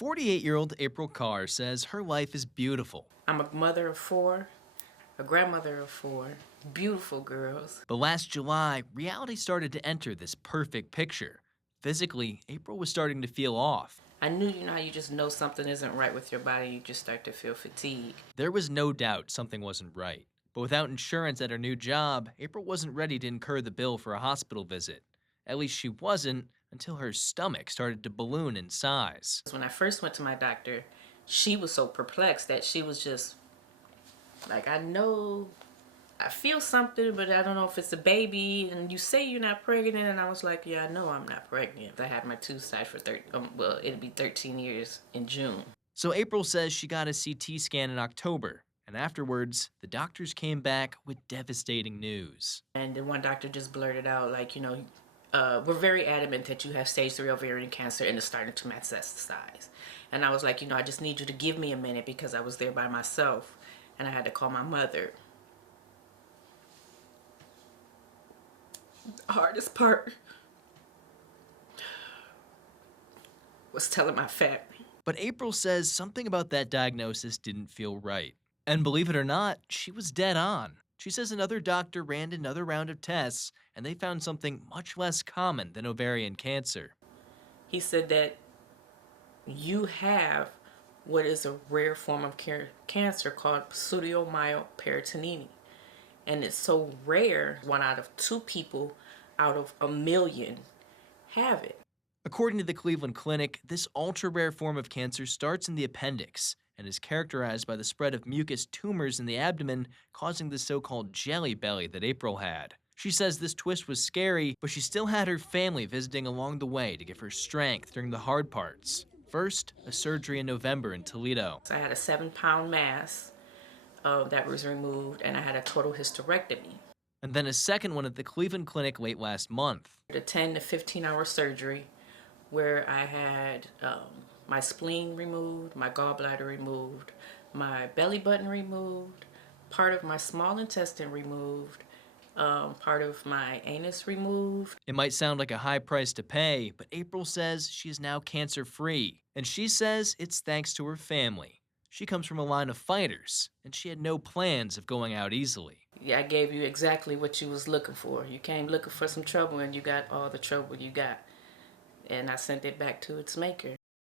48-year-old April Carr says her life is beautiful. I'm a mother of four, a grandmother of four, beautiful girls. But last July, reality started to enter this perfect picture. Physically, April was starting to feel off. I knew, how you just know something isn't right with your body. You just start to feel fatigue. There was no doubt something wasn't right. But without insurance at her new job, April wasn't ready to incur the bill for a hospital visit. At least she wasn't until her stomach started to balloon in size. When I first went to my doctor, she was so perplexed that she was just like, I feel something, but I don't know if it's a baby. And you say you're not pregnant, and I was like, yeah, I know I'm not pregnant. I had my tooth side for it'll be 13 years in June. So April says she got a CT scan in October, and afterwards, the doctors came back with devastating news. And then one doctor just blurted out, like, we're very adamant that you have stage 3 ovarian cancer and it's starting to metastasize. And I was like, I just need you to give me a minute because I was there by myself and I had to call my mother. The hardest part was telling my family. But April says something about that diagnosis didn't feel right. And believe it or not, she was dead on. She says another doctor ran another round of tests, and they found something much less common than ovarian cancer. He said that you have what is a rare form of cancer called pseudomyoperitoneum. And it's so rare, 1 out of 2 people out of a million have it. According to the Cleveland Clinic, this ultra-rare form of cancer starts in the appendix and is characterized by the spread of mucus tumors in the abdomen, causing the so-called jelly belly that April had. She says this twist was scary, but she still had her family visiting along the way to give her strength during the hard parts. First, a surgery in November in Toledo. So I had a 7-pound mass that was removed, and I had a total hysterectomy. And then a second one at the Cleveland Clinic late last month. A 10 to 15-hour surgery where I had my spleen removed, my gallbladder removed, my belly button removed, part of my small intestine removed, part of my anus removed. It might sound like a high price to pay, but April says she is now cancer-free. And she says it's thanks to her family. She comes from a line of fighters, and she had no plans of going out easily. Yeah, I gave you exactly what you was looking for. You came looking for some trouble, and you got all the trouble you got. And I sent it back to its maker.